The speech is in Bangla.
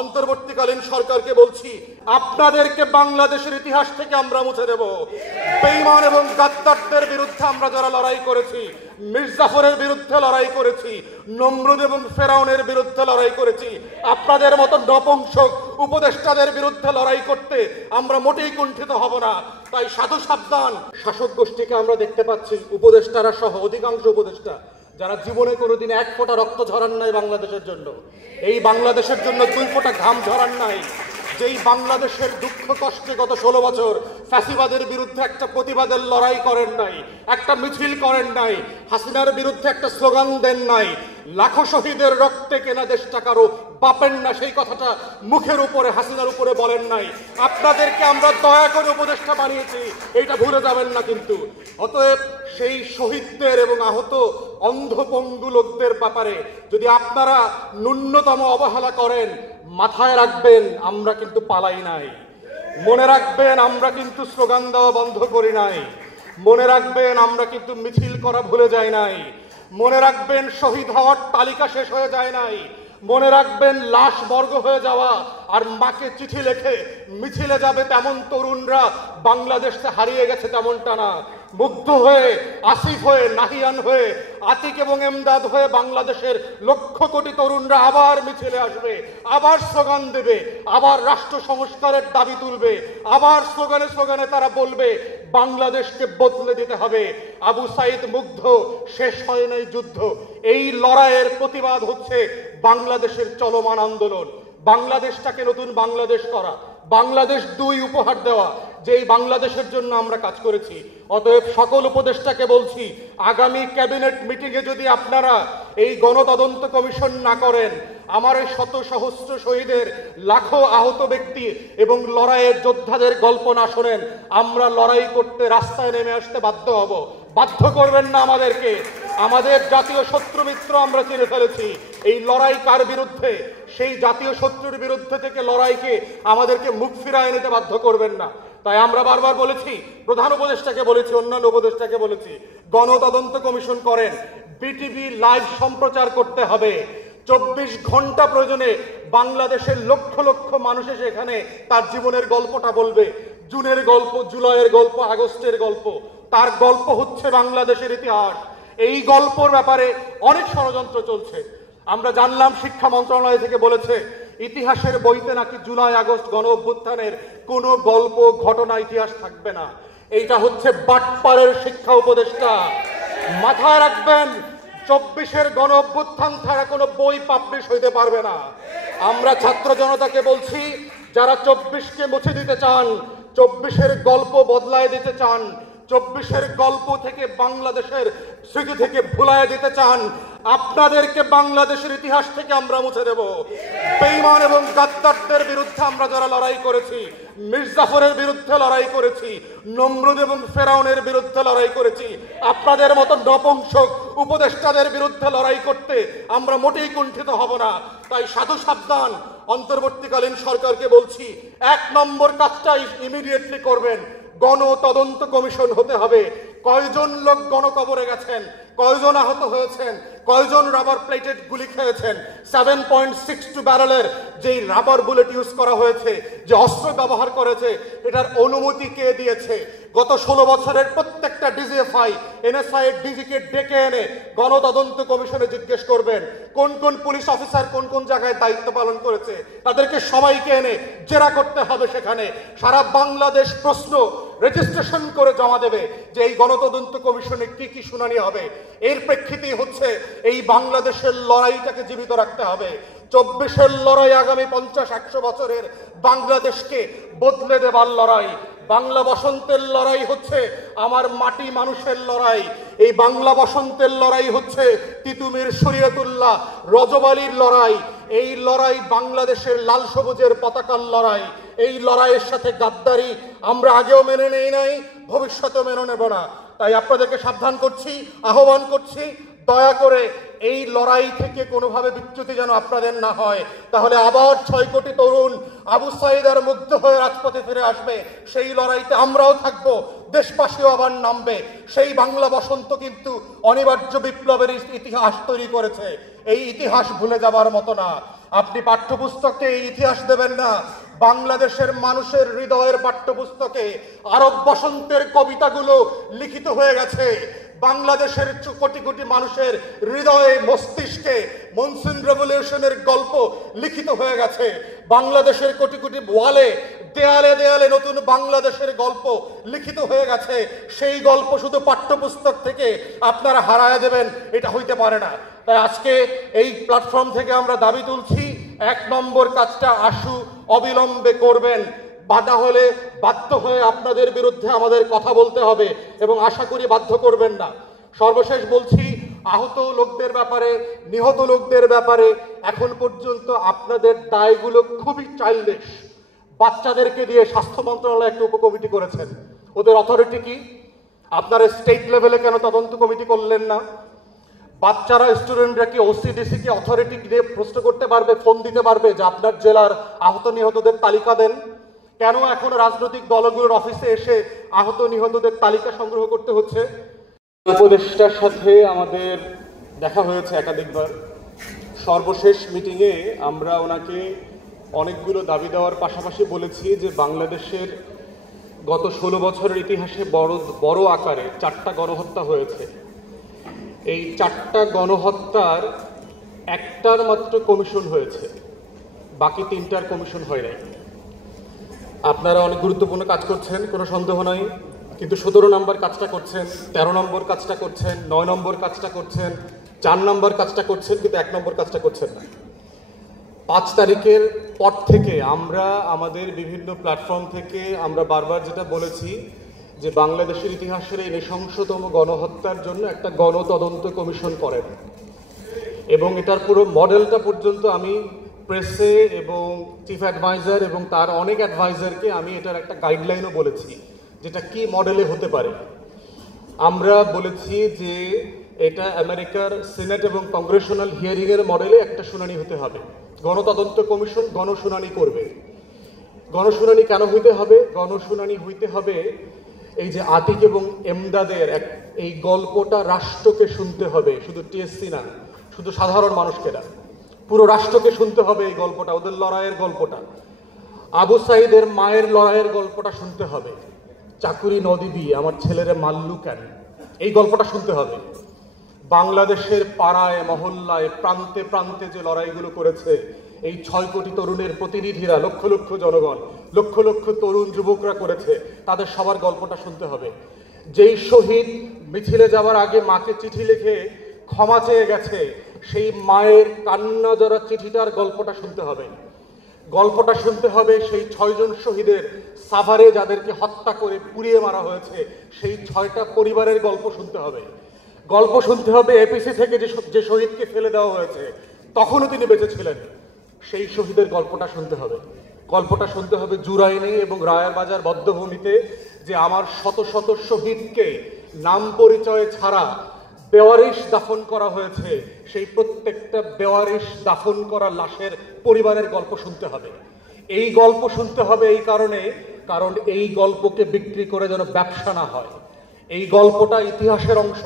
অন্তর্বর্তীকালীন সরকারকে বলছি, আপনাদেরকে বাংলাদেশের ইতিহাস থেকে আমরা মুছে দেব। বেঈমান এবং গাদ্দারদের বিরুদ্ধে আমরা যারা লড়াই করেছি, মির্জাফরের বিরুদ্ধে লড়াই করেছি, নমরুদ এবং ফেরাউনের বিরুদ্ধে লড়াই করেছি, আপনাদের মতো নপুংসক উপদেষ্টাদের বিরুদ্ধে লড়াই করতে আমরা মোটেই কুণ্ঠিত হব না। তাই সাধু সাবধান। শাসক গোষ্ঠীকে আমরা দেখতে পাচ্ছি, উপদেষ্টারা সহ অধিকাংশ উপদেষ্টা যারা জীবনে কোনোদিন এক ফোঁটা রক্ত ঝরান নাই বাংলাদেশের জন্য, এই বাংলাদেশের জন্য 2 ফোঁটা ঘাম ঝরান নাই, যেই বাংলাদেশের দুঃখ কষ্টে গত 16 বছর ফ্যাসিবাদের বিরুদ্ধে একটা প্রতিবাদের লড়াই করেন নাই, একটা মিছিল করেন নাই, হাসিনার বিরুদ্ধে একটা স্লোগান দেন নাই, লাখো শহীদের রক্তে কেনা দেশটা কারো বাপেন না, সেই কথাটা মুখের উপরে হাসিনার উপরে বলেন নাই। আপনাদেরকে আমরা দয়া করে উপদেষ্টা বানিয়েছি, এইটা ভুলে যাবেন না কিন্তু। অতএব সেই শহীদদের এবং আহত অন্ধপঙ্গু লোকদের ব্যাপারে যদি আপনারা ন্যূনতম অবহেলা করেন, মাথায় রাখবেন আমরা কিন্তু পালাই নাই। মনে রাখবেন আমরা কিন্তু স্লোগান দেওয়া বন্ধ করি নাই। মনে রাখবেন আমরা কিন্তু মিছিল করা ভুলে যাই নাই। মনে রাখবেন শহীদ হওয়ার তালিকা শেষ হয়ে যায় নাই। মনে রাখবেন লাশ বর্গ হয়ে যাওয়া আর মাকে চিঠি লেখে মিছিলে যাবে তেমন তরুণরা বাংলাদেশে হারিয়ে গেছে তেমনটা না। মুগ্ধ হয়ে, আসিফ হয়ে, নাহিয়ান হয়ে, আতিক এবং এমদাদ হয়ে বাংলাদেশের লক্ষ কোটি তরুণরা আবার মিছিলে আসবে, আবার স্লোগান দেবে, আবার রাষ্ট্র সংস্কারের দাবি তুলবে, আবার স্লোগানে স্লোগানে তারা বলবে বাংলাদেশকে বদলে দিতে হবে। আবু সাইদ মুগ্ধ, শেষ হয় নাই যুদ্ধ। এই লড়াইয়ের প্রতিবাদ হচ্ছে বাংলাদেশের চলমান আন্দোলন। বাংলাদেশটাকে নতুন বাংলাদেশ করা, বাংলাদেশ 2 উপহার দেওয়া, যেই বাংলাদেশের জন্য আমরা কাজ করেছি। অতএব সকল উপদেষ্টাকে বলছি, আগামী ক্যাবিনেট মিটিংয়ে যদি আপনারা এই গণতদন্ত কমিশন না করেন, আমার এই শত সহস্র শহীদের, লাখো আহত ব্যক্তি এবং লড়াইয়ের যোদ্ধাদের গল্প না শোনেন, আমরা লড়াই করতে রাস্তায় নেমে আসতে বাধ্য হব। বাধ্য করবেন না আমাদেরকে। আমাদের জাতীয় শত্রু মিত্র আমরা চিনে ফেলেছি। এই লড়াই কার বিরুদ্ধে? সেই জাতীয় শত্রুর বিরুদ্ধে থেকে লড়াইকে আমাদেরকে মুখ ফিরায় নিতে বাধ্য করবেন না। তাই আমরা বারবার বলেছি, প্রধান উপদেষ্টাকে বলেছি, অন্যান্য উপদেষ্টাকে বলেছি, গণতদন্ত কমিশন করেন। বিটিভি লাইভ সম্প্রচার করতে হবে। 24 ঘন্টা প্রয়োজনে বাংলাদেশের লক্ষ লক্ষ মানুষ এসে এখানে তার জীবনের গল্পটা বলবে। জুনের গল্প, জুলাইয়ের গল্প, আগস্টের গল্প, তার গল্প হচ্ছে বাংলাদেশের ইতিহাস। এই গল্পর ব্যাপারে অনেক ষড়যন্ত্র চলছে। আমরা জানলাম শিক্ষা মন্ত্রণালয় থেকে বলেছে ইতিহাসের বইতে নাকি জুলাই আগস্ট গণ অভ্যুত্থানের কোনো গল্প, ঘটনা, ইতিহাস থাকবে না। এইটা হচ্ছে বাটপাড়ের শিক্ষা উপদেষ্টা। মাথায় রাখবেন, 24-এর গণ অভ্যুত্থান ছাড়া কোনো বই পাবলিশ হইতে পারবে না। আমরা ছাত্র জনতাকে বলছি, যারা 24-কে মুছে দিতে চান, 24-এর গল্প বদলায় দিতে চান, 24-এর গল্প থেকে বাংলাদেশের স্মৃতি থেকে ভুলায় দিতে চান, আপনাদেরকে বাংলাদেশের ইতিহাস থেকে আমরা মুছে দেব। বেঈমান এবং গাদ্দারদের বিরুদ্ধে আমরা যারা লড়াই করেছি, মির্জাফরের বিরুদ্ধে লড়াই করেছি, নমরুদ এবং ফেরাউনের বিরুদ্ধে লড়াই করেছি, আপনাদের মতো নপুংসক উপদেষ্টাদের বিরুদ্ধে লড়াই করতে আমরা মোটেই কুণ্ঠিত হব না। তাই সাধু সাবধান। অন্তর্বর্তীকালীন সরকারকে বলছি, 1 নম্বর কাজটা ইমিডিয়েটলি করবেন, গণতদন্ত কমিশন হতে হবে। কয়জন লোক গণকবরে গেছেন, কয়জন আহত হয়েছেন, কয়জন রাবার প্লেটেড গুলি খেয়েছেন, 7.62 ব্যারেলের যেই রাবার বুলেট ইউজ করা হয়েছে, যে অস্ত্র ব্যবহার করেছে, এটার অনুমতি কে দিয়েছে? গত 16 বছরের প্রত্যেকটা ডিজিএফআই, এনএসআই এর ডিজিকে ডেকে এনে গণতদন্ত কমিশনে জিজ্ঞেস করবেন কোন কোন পুলিশ অফিসার কোন কোন জায়গায় দায়িত্ব পালন করেছে। তাদেরকে সবাইকে এনে জেরা করতে হবে। সেখানে সারা বাংলাদেশ প্রশ্ন রেজিস্ট্রেশন করে জমা দেবে যে এই গণতদন্ত কমিশনে কি কি শুনানি হবে। এর প্রেক্ষিতেই হচ্ছে এই বাংলাদেশের লড়াইটাকে জীবিত রাখতে হবে। 24-এর লড়াই আগামী 50-100 বছরের বাংলাদেশকে বদলে দেবার লড়াই। বাংলা বসন্তের লড়াই হচ্ছে আমার মাটি মানুষের লড়াই। এই বাংলা বসন্তের লড়াই হচ্ছে তিতুমির শরীয়তুল্লাহ, রজব আলীর লড়াই। এই লড়াই বাংলাদেশের লাল সবুজের পতাকার লড়াই। এই লড়াইয়ের সাথে গাদ্দারি আমরা আগেও মেনে নেই নাই, ভবিষ্যতেও মেনে নেব না। তাই আপনাদেরকে সাবধান করছি, আহ্বান করছি, দয়া করে এই লড়াই থেকে কোনোভাবে বিচ্যুতি যেন আপনাদের না হয়। তাহলে আবার 6 কোটি তরুণ আবু সাইদ আর মুগ্ধ হয়ে রাজপথে ফিরে আসবে। সেই লড়াইতে আমরাও থাকবো, দেশবাসীও আবার নামবে। সেই বাংলা বসন্ত কিন্তু অনিবার্য বিপ্লবের ইতিহাস তৈরি করেছে। এই ইতিহাস ভুলে যাবার মতো না। আপনি পাঠ্যপুস্তকে এই ইতিহাস দেবেন না, বাংলাদেশের মানুষের হৃদয়ের পাঠ্যপুস্তকে আরব বসন্তের কবিতাগুলো লিখিত হয়ে গেছে। বাংলাদেশের কোটি কোটি মানুষের হৃদয়ে মস্তিষ্কে মনসুন রেভলিউশনের গল্প লিখিত হয়ে গেছে। বাংলাদেশের কোটি কোটি ওয়ালে দেয়ালে দেয়ালে নতুন বাংলাদেশের গল্প লিখিত হয়ে গেছে। সেই গল্প শুধু পাঠ্যপুস্তক থেকে আপনারা হারায় দেবেন, এটা হইতে পারে না। তাই আজকে এই প্ল্যাটফর্ম থেকে আমরা দাবি তুলছি, 1 নম্বর কাজটা আশু অবিলম্বে করবেন। বাধা হলে বাধ্য হয়ে আপনাদের বিরুদ্ধে আমাদের কথা বলতে হবে এবং আশা করি বাধ্য করবেন না। সর্বশেষ বলছি, আহত লোকদের ব্যাপারে, নিহত লোকদের ব্যাপারে এখন পর্যন্ত আপনাদের দায়গুলো খুবই চাইল্ডিশ। বাচ্চাদেরকে দিয়ে স্বাস্থ্য মন্ত্রণালয় একটা উপকমিটি করেছেন, ওদের অথরিটি কি? আপনারা স্টেট লেভেলে কেন তদন্ত কমিটি করলেন না? বাচ্চারা, স্টুডেন্টরা কি ওসিডিসি কি অথরিটি দিয়ে প্রশ্ন করতে পারবে, ফোন দিতে পারবে যে আপনার জেলার আহত নিহতদের তালিকা দেন? কেন এখন রাজনৈতিক দলগুলোর অফিসে এসে আহত নিহতদের তালিকা সংগ্রহ করতে হচ্ছে? উপদেষ্টার সাথে আমাদের দেখা হয়েছে একাধিকবার। সর্বশেষ মিটিংয়ে আমরা ওনাকে অনেকগুলো দাবি দেওয়ার পাশাপাশি বলেছি যে বাংলাদেশের গত 16 বছরের ইতিহাসে বড় আকারে 4টা গণহত্যা হয়েছে। এই 4টা গণহত্যার একটার মাত্র কমিশন হয়েছে, বাকি 3টার কমিশন হয় নাই। আপনারা অনেক গুরুত্বপূর্ণ কাজ করছেন, কোনো সন্দেহ নাই, কিন্তু 17 নম্বর কাজটা করছেন, 13 নম্বর কাজটা করছেন, 9 নম্বর কাজটা করছেন, 4 নম্বর কাজটা করছেন, কিন্তু 1 নম্বর কাজটা করছেন না। 5 তারিখের পর থেকে আমরা আমাদের বিভিন্ন প্ল্যাটফর্ম থেকে আমরা বারবার যেটা বলেছি যে বাংলাদেশের ইতিহাসের এই নৃশংসতম গণহত্যার জন্য একটা গণতদন্ত কমিশন করেন, এবং এটার পুরো মডেলটা পর্যন্ত আমি প্রেসে এবং চিফ অ্যাডভাইজার এবং তার অনেক অ্যাডভাইজারকে আমি এটার একটা গাইডলাইনও বলেছি যেটা কি মডেলে হতে পারে। আমরা বলেছি যে এটা আমেরিকার সিনেট এবং কংগ্রেশনাল হিয়ারিংয়ের মডেলে একটা শুনানি হতে হবে। গণতদন্ত কমিশন গণশুনানি করবে। গণশুনানি কেন হইতে হবে? গণশুনানি হইতে হবে এই যে আতিক এবং এমদাদের এই গল্পটা রাষ্ট্রকে শুনতে হবে, শুধু টিএসসি না, শুধু সাধারণ মানুষকে না, পুরো রাষ্ট্রকে শুনতে হবে এই গল্পটা, ওদের লড়াইয়ের গল্পটা। আবু সাইদের মায়ের লড়াইয়ের গল্পটা শুনতে হবে। চাকুরি নদী আমার ছেলেরে মাল্লু কেন, এই গল্পটা শুনতে হবে। বাংলাদেশের পাড়ায় মহল্লায় প্রান্তে প্রান্তে যে লড়াইগুলো করেছে এই 6 কোটি তরুণের প্রতিনিধিরা, লক্ষ লক্ষ জনগণ, লক্ষ লক্ষ তরুণ যুবকরা করেছে, তাদের সবার গল্পটা শুনতে হবে। যেই শহীদ মিছিলে যাওয়ার আগে মাকে চিঠি লিখে ক্ষমা চেয়ে গেছে, সেই মায়ের কান্না জড়া চিঠিটার গল্পটা শুনতে হবে। গল্পটা শুনতে হবে সেই 6 জন শহীদের, সাভারে যাদেরকে হত্যা করে পুড়িয়ে মারা হয়েছে সেই 6টা পরিবারের গল্প শুনতে হবে। গল্প শুনতে হবে এপিসি থেকে যে শহীদকে ফেলে দেওয়া হয়েছে, তখনও তিনি বেঁচে ছিলেন, সেই শহীদের গল্পটা শুনতে হবে। গল্পটা শুনতে হবে জুরাইনে এবং রায়েরবাজার বধ্যভূমিতে যে আমার শত শত শহীদকে নাম পরিচয় ছাড়া বেওয়ারিশ দাফন করা হয়েছে, সেই প্রত্যেকটা বেওয়ারিশ দাফন করা লাশের পরিবারের গল্প শুনতে হবে। এই গল্প শুনতে হবে এই কারণ এই গল্পকে বিক্রি করে যেন ব্যবসা না হয়। এই গল্পটা ইতিহাসের অংশ।